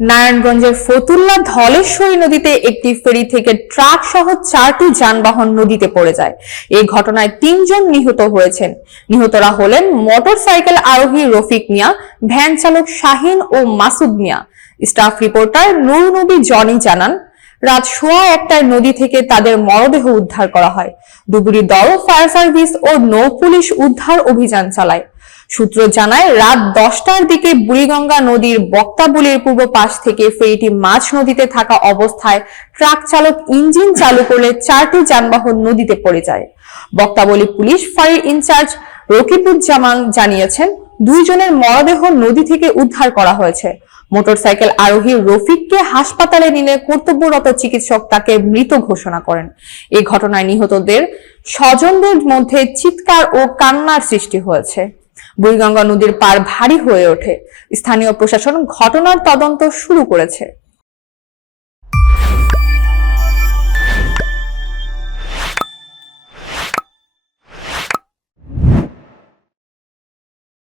নারায়ণগঞ্জের ফতুল্লা ধলেশ্বরী নদীতে একটি ফেরি থেকে ট্রাক সহ চারটি যানবাহন নদীতে পড়ে যায়। এই ঘটনায় তিনজন নিহত হয়েছেন। নিহতরা হলেন মোটরসাইকেল আরোহী রফিক মিয়া, ভ্যান চালক শাহিন ও মাসুদ মিয়া। স্টাফ রিপোর্টার নূর নবী জনি জানান রাত সোয়া একটায় নদী থেকে তাদের মরদেহ উদ্ধার করা হয়। ডুবুরি দল, ফায়ার সার্ভিস ও নৌ পুলিশ উদ্ধার অভিযান চালায়। সূত্র জানায়, রাত দশটার দিকে বুড়িগঙ্গা নদীর বক্তাবলির পূর্ব পাশ থেকে ফেরিটি মাছ নদীতে থাকা অবস্থায় ট্রাক চালক ইঞ্জিন চালু করলে চারটি যানবাহন নদীতে পড়ে যায়। Boktaboli police fire incharge Rakibuzzaman জানিয়েছেন দুইজনের মরদেহ নদী থেকে উদ্ধার করা হয়েছে। মোটরসাইকেল আরোহী রফিককে হাসপাতালে নিলে কর্তব্যরত চিকিৎসক তাকে মৃত ঘোষণা করেন। এই ঘটনায় নিহতদের স্বজনদের মধ্যে চিৎকার ও কান্নার সৃষ্টি হয়েছে। বুড়িগঙ্গা নদীর পার ভারী হয়ে ওঠে। স্থানীয় প্রশাসন ঘটনার তদন্ত শুরু করেছে।